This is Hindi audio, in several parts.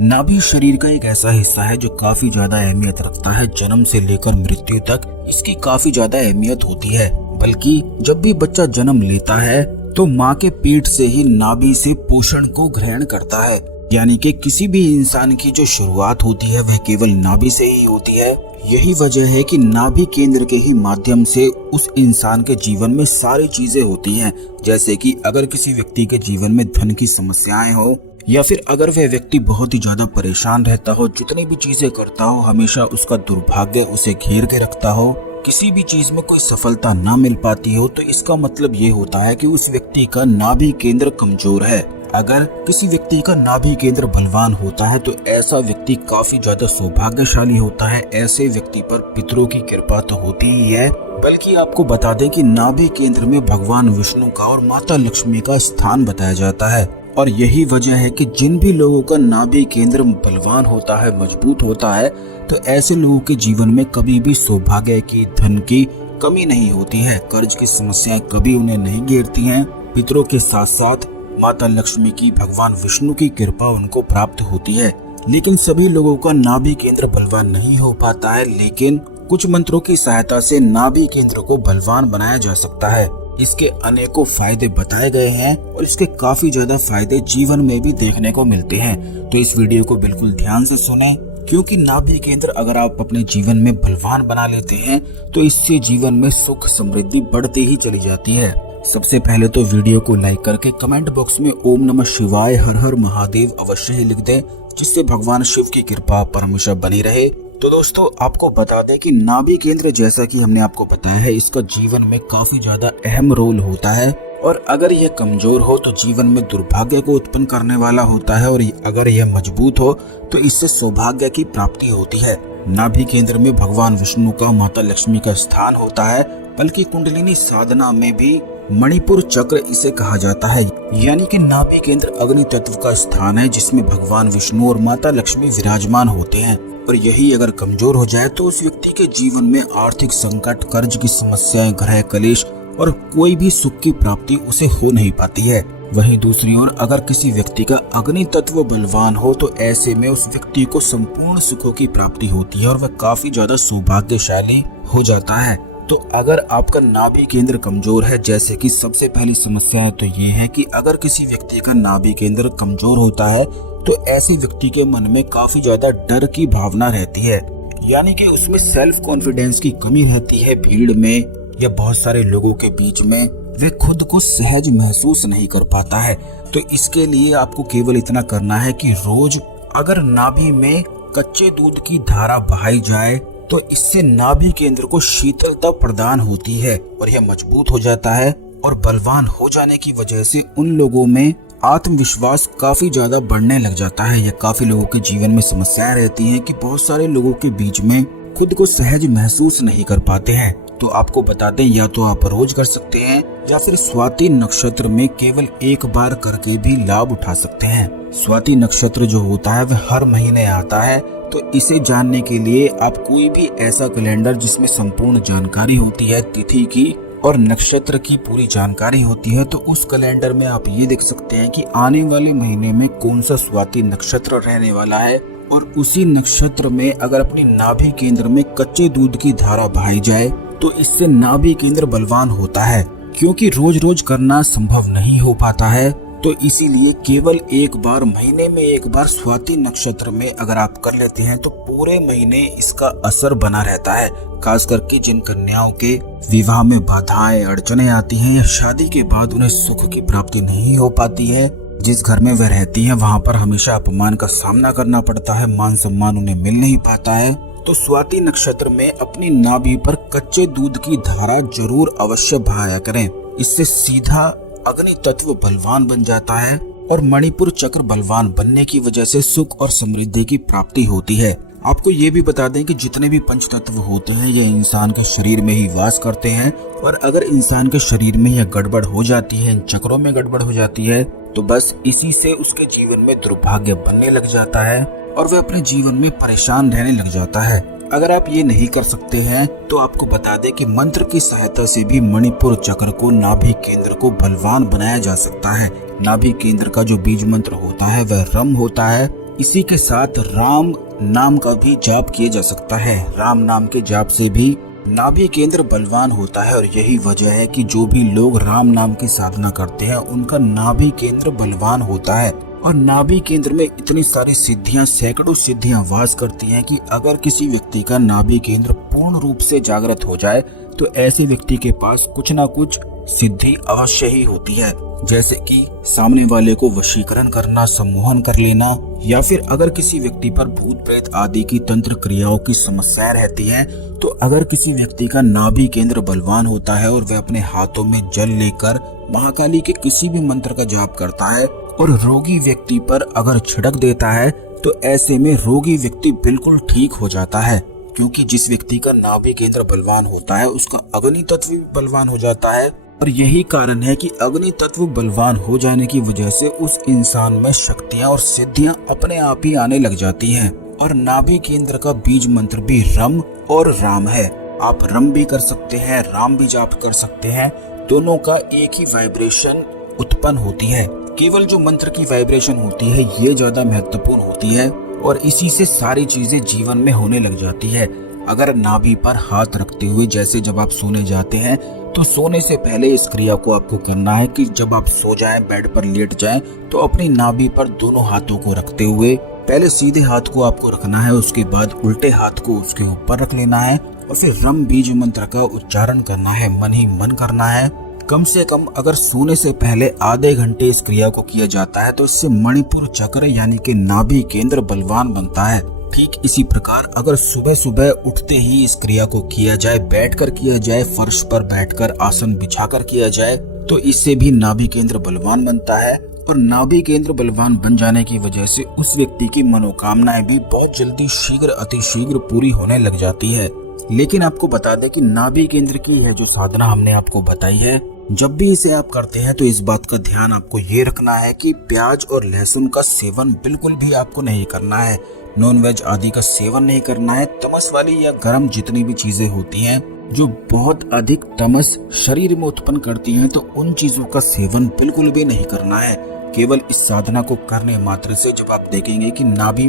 नाभि शरीर का एक ऐसा हिस्सा है जो काफी ज्यादा अहमियत रखता है। जन्म से लेकर मृत्यु तक इसकी काफी ज्यादा अहमियत होती है। बल्कि जब भी बच्चा जन्म लेता है तो माँ के पेट से ही नाभि से पोषण को ग्रहण करता है। यानी कि किसी भी इंसान की जो शुरुआत होती है वह केवल नाभि से ही होती है। यही वजह है कि नाभि केंद्र के ही माध्यम से उस इंसान के जीवन में सारी चीजें होती हैं। जैसे कि अगर किसी व्यक्ति के जीवन में धन की समस्याएं हो, या फिर अगर वह व्यक्ति बहुत ही ज्यादा परेशान रहता हो, जितनी भी चीजें करता हो हमेशा उसका दुर्भाग्य उसे घेर के रखता हो, किसी भी चीज में कोई सफलता ना मिल पाती हो, तो इसका मतलब ये होता है कि उस व्यक्ति का नाभि केंद्र कमजोर है। अगर किसी व्यक्ति का नाभि केंद्र बलवान होता है तो ऐसा व्यक्ति काफी ज्यादा सौभाग्यशाली होता है। ऐसे व्यक्ति पर पितरों की कृपा तो होती ही है, बल्कि आपको बता दें कि नाभि केंद्र में भगवान विष्णु का और माता लक्ष्मी का स्थान बताया जाता है। और यही वजह है कि जिन भी लोगों का नाभि केंद्र बलवान होता है, मजबूत होता है, तो ऐसे लोगों के जीवन में कभी भी सौभाग्य की, धन की कमी नहीं होती है। कर्ज की समस्याएं कभी उन्हें नहीं घेरती हैं। पितरों के साथ साथ माता लक्ष्मी की, भगवान विष्णु की कृपा उनको प्राप्त होती है। लेकिन सभी लोगों का नाभि केंद्र बलवान नहीं हो पाता है, लेकिन कुछ मंत्रों की सहायता से नाभि केंद्र को बलवान बनाया जा सकता है। इसके अनेकों फायदे बताए गए हैं और इसके काफी ज्यादा फायदे जीवन में भी देखने को मिलते हैं। तो इस वीडियो को बिल्कुल ध्यान से सुने, क्योंकि नाभि केंद्र अगर आप अपने जीवन में बलवान बना लेते हैं तो इससे जीवन में सुख समृद्धि बढ़ती ही चली जाती है। सबसे पहले तो वीडियो को लाइक करके कमेंट बॉक्स में ओम नमः शिवाय, हर हर महादेव अवश्य ही लिख दें, जिससे भगवान शिव की कृपा पर हमेशा बनी रहे। तो दोस्तों आपको बता दें कि नाभि केंद्र, जैसा कि हमने आपको बताया है, इसका जीवन में काफी ज्यादा अहम रोल होता है। और अगर यह कमजोर हो तो जीवन में दुर्भाग्य को उत्पन्न करने वाला होता है, और अगर यह मजबूत हो तो इससे सौभाग्य की प्राप्ति होती है। नाभि केंद्र में भगवान विष्णु का, माता लक्ष्मी का स्थान होता है, बल्कि कुंडलिनी साधना में भी मणिपुर चक्र इसे कहा जाता है। यानी कि नाभि केंद्र अग्नि तत्व का स्थान है, जिसमें भगवान विष्णु और माता लक्ष्मी विराजमान होते हैं। और यही अगर कमजोर हो जाए तो उस व्यक्ति के जीवन में आर्थिक संकट, कर्ज की समस्याएं, ग्रह कलेश और कोई भी सुख की प्राप्ति उसे हो नहीं पाती है। वहीं दूसरी ओर अगर किसी व्यक्ति का अग्नि तत्व बलवान हो तो ऐसे में उस व्यक्ति को संपूर्ण सुखों की प्राप्ति होती है और वह काफी ज्यादा सौभाग्यशाली हो जाता है। तो अगर आपका नाभि केंद्र कमजोर है, जैसे कि सबसे पहली समस्या तो ये है कि अगर किसी व्यक्ति का नाभि केंद्र कमजोर होता है तो ऐसे व्यक्ति के मन में काफी ज्यादा डर की भावना रहती है। यानी कि उसमें सेल्फ कॉन्फिडेंस की कमी रहती है। भीड़ में या बहुत सारे लोगों के बीच में वह खुद को सहज महसूस नहीं कर पाता है। तो इसके लिए आपको केवल इतना करना है कि रोज अगर नाभि में कच्चे दूध की धारा बहाई जाए तो इससे नाभि केंद्र को शीतलता प्रदान होती है और यह मजबूत हो जाता है। और बलवान हो जाने की वजह से उन लोगों में आत्मविश्वास काफी ज्यादा बढ़ने लग जाता है। यह काफी लोगों के जीवन में समस्याएं रहती हैं कि बहुत सारे लोगों के बीच में खुद को सहज महसूस नहीं कर पाते हैं। तो आपको बता दें, या तो आप रोज कर सकते हैं या फिर स्वाति नक्षत्र में केवल एक बार करके भी लाभ उठा सकते हैं। स्वाति नक्षत्र जो होता है वह हर महीने आता है, तो इसे जानने के लिए आप कोई भी ऐसा कैलेंडर जिसमें संपूर्ण जानकारी होती है, तिथि की और नक्षत्र की पूरी जानकारी होती है, तो उस कैलेंडर में आप ये देख सकते हैं कि आने वाले महीने में कौन सा स्वाति नक्षत्र रहने वाला है। और उसी नक्षत्र में अगर अपनी नाभि केंद्र में कच्चे दूध की धारा बहाई जाए तो इससे नाभि केंद्र बलवान होता है। क्योंकि रोज रोज करना संभव नहीं हो पाता है, तो इसीलिए केवल एक बार, महीने में एक बार स्वाति नक्षत्र में अगर आप कर लेते हैं तो पूरे महीने इसका असर बना रहता है। खास करके जिन कन्याओं के विवाह में बाधाएं, अड़चने आती हैं या शादी के बाद उन्हें सुख की प्राप्ति नहीं हो पाती है, जिस घर में वह रहती हैं वहां पर हमेशा अपमान का सामना करना पड़ता है, मान सम्मान उन्हें मिल नहीं पाता है, तो स्वाति नक्षत्र में अपनी नाभि पर कच्चे दूध की धारा जरूर अवश्य बहाया करें। इससे सीधा अग्नि तत्व बलवान बन जाता है और मणिपुर चक्र बलवान बनने की वजह से सुख और समृद्धि की प्राप्ति होती है। आपको ये भी बता दें कि जितने भी पंच तत्व होते हैं ये इंसान के शरीर में ही वास करते हैं, और अगर इंसान के शरीर में यह गड़बड़ हो जाती है, इन चक्रों में गड़बड़ हो जाती है, तो बस इसी से उसके जीवन में दुर्भाग्य बनने लग जाता है और वह अपने जीवन में परेशान रहने लग जाता है। अगर आप ये नहीं कर सकते हैं तो आपको बता दें कि मंत्र की सहायता से भी मणिपुर चक्र को, नाभि केंद्र को बलवान बनाया जा सकता है। नाभि केंद्र का जो बीज मंत्र होता है वह रम होता है। इसी के साथ राम नाम का भी जाप किया जा सकता है। राम नाम के जाप से भी नाभि केंद्र बलवान होता है और यही वजह है कि जो भी लोग राम नाम की साधना करते हैं उनका नाभि केंद्र बलवान होता है। और नाभि केंद्र में इतनी सारी सिद्धियां, सैकड़ों सिद्धियां वास करती हैं कि अगर किसी व्यक्ति का नाभि केंद्र पूर्ण रूप से जागृत हो जाए तो ऐसे व्यक्ति के पास कुछ ना कुछ सिद्धि अवश्य ही होती है। जैसे कि सामने वाले को वशीकरण करना, सम्मोहन कर लेना, या फिर अगर किसी व्यक्ति पर भूत प्रेत आदि की तंत्र क्रियाओं की समस्याएं रहती हैं, तो अगर किसी व्यक्ति का नाभि केंद्र बलवान होता है और वह अपने हाथों में जल लेकर महाकाली के किसी भी मंत्र का जाप करता है और रोगी व्यक्ति पर अगर छिड़क देता है, तो ऐसे में रोगी व्यक्ति बिल्कुल ठीक हो जाता है। क्योंकि जिस व्यक्ति का नाभि केंद्र बलवान होता है उसका अग्नि तत्व भी बलवान हो जाता है। और यही कारण है कि अग्नि तत्व बलवान हो जाने की वजह से उस इंसान में शक्तियां और सिद्धियां अपने आप ही आने लग जाती हैं। और नाभि केंद्र का बीज मंत्र भी रम और राम है। आप रम भी कर सकते हैं, राम भी जाप कर सकते हैं। दोनों का एक ही वाइब्रेशन उत्पन्न होती है। केवल जो मंत्र की वाइब्रेशन होती है ये ज्यादा महत्वपूर्ण होती है और इसी से सारी चीजें जीवन में होने लग जाती है। अगर नाभि पर हाथ रखते हुए, जैसे जब आप सोने जाते हैं तो सोने से पहले इस क्रिया को आपको करना है कि जब आप सो जाएं, बेड पर लेट जाएं, तो अपनी नाभि पर दोनों हाथों को रखते हुए पहले सीधे हाथ को आपको रखना है, उसके बाद उल्टे हाथ को उसके ऊपर रख लेना है और फिर रम बीज मंत्र का उच्चारण करना है, मन ही मन करना है। कम से कम अगर सोने से पहले आधे घंटे इस क्रिया को किया जाता है तो इससे मणिपुर चक्र यानी कि नाभि केंद्र बलवान बनता है। ठीक इसी प्रकार अगर सुबह सुबह उठते ही इस क्रिया को किया जाए, बैठकर किया जाए, फर्श पर बैठकर आसन बिछाकर किया जाए, तो इससे भी नाभि केंद्र बलवान बनता है। और नाभि केंद्र बलवान बन जाने की वजह से उस व्यक्ति की मनोकामनाएं भी बहुत जल्दी, शीघ्र अतिशीघ्र पूरी होने लग जाती है। लेकिन आपको बता दें कि नाभि केंद्र की है जो साधना हमने आपको बताई है, जब भी इसे आप करते हैं तो इस बात का ध्यान आपको ये रखना है कि प्याज और लहसुन का सेवन बिल्कुल भी आपको नहीं करना है। नॉन वेज आदि का सेवन नहीं करना है। तमस वाली या गर्म जितनी भी चीजें होती हैं जो बहुत अधिक तमस शरीर में उत्पन्न करती हैं, तो उन चीजों का सेवन बिल्कुल भी नहीं करना है। केवल इस साधना को करने मात्र से जब आप देखेंगे कि नाभि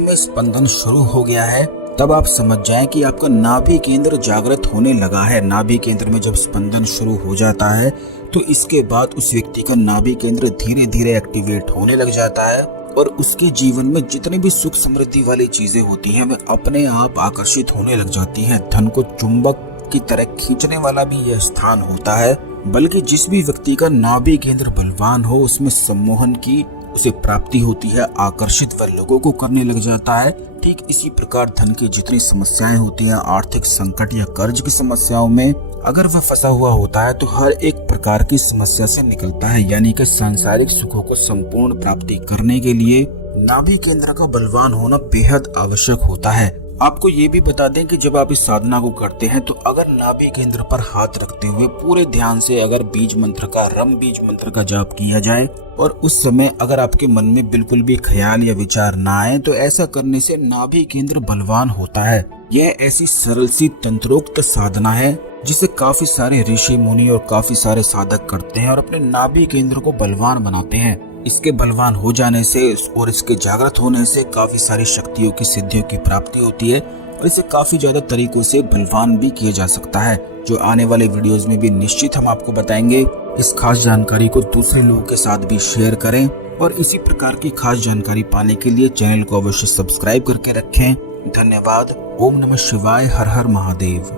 में स्पंदन शुरू हो गया है, तब आप समझ जाएं कि आपका नाभि केंद्र जागृत होने लगा है। नाभि केंद्र में जब स्पंदन शुरू हो जाता है तो इसके बाद उस व्यक्ति का नाभि केंद्र धीरे धीरे एक्टिवेट होने लग जाता है और उसके जीवन में जितनी भी सुख समृद्धि वाली चीजें होती हैं वे अपने आप आकर्षित होने लग जाती हैं। धन को चुंबक की तरह खींचने वाला भी यह स्थान होता है। बल्कि जिस भी व्यक्ति का नाभि केंद्र बलवान हो उसमें सम्मोहन की उसे प्राप्ति होती है, आकर्षित वह लोगों को करने लग जाता है। ठीक इसी प्रकार धन की जितनी समस्याएं होती हैं, आर्थिक संकट या कर्ज की समस्याओं में अगर वह फंसा हुआ होता है तो हर एक प्रकार की समस्या से निकलता है। यानी कि सांसारिक सुखों को संपूर्ण प्राप्ति करने के लिए नाभि केंद्र का बलवान होना बेहद आवश्यक होता है। आपको ये भी बता दें कि जब आप इस साधना को करते हैं तो अगर नाभि केंद्र पर हाथ रखते हुए पूरे ध्यान से अगर बीज मंत्र का, रम बीज मंत्र का जाप किया जाए और उस समय अगर आपके मन में बिल्कुल भी ख्याल या विचार ना आए, तो ऐसा करने से नाभि केंद्र बलवान होता है। यह ऐसी सरल सी तंत्रोक्त साधना है जिसे काफी सारे ऋषि मुनि और काफी सारे साधक करते हैं और अपने नाभि केंद्र को बलवान बनाते हैं। इसके बलवान हो जाने से और इसके जागृत होने से काफी सारी शक्तियों की, सिद्धियों की प्राप्ति होती है और इसे काफी ज्यादा तरीकों से बलवान भी किया जा सकता है, जो आने वाले वीडियोस में भी निश्चित हम आपको बताएंगे। इस खास जानकारी को दूसरे लोगों के साथ भी शेयर करें और इसी प्रकार की खास जानकारी पाने के लिए चैनल को अवश्य सब्सक्राइब करके रखें। धन्यवाद। ओम नमः शिवाय। हर हर महादेव।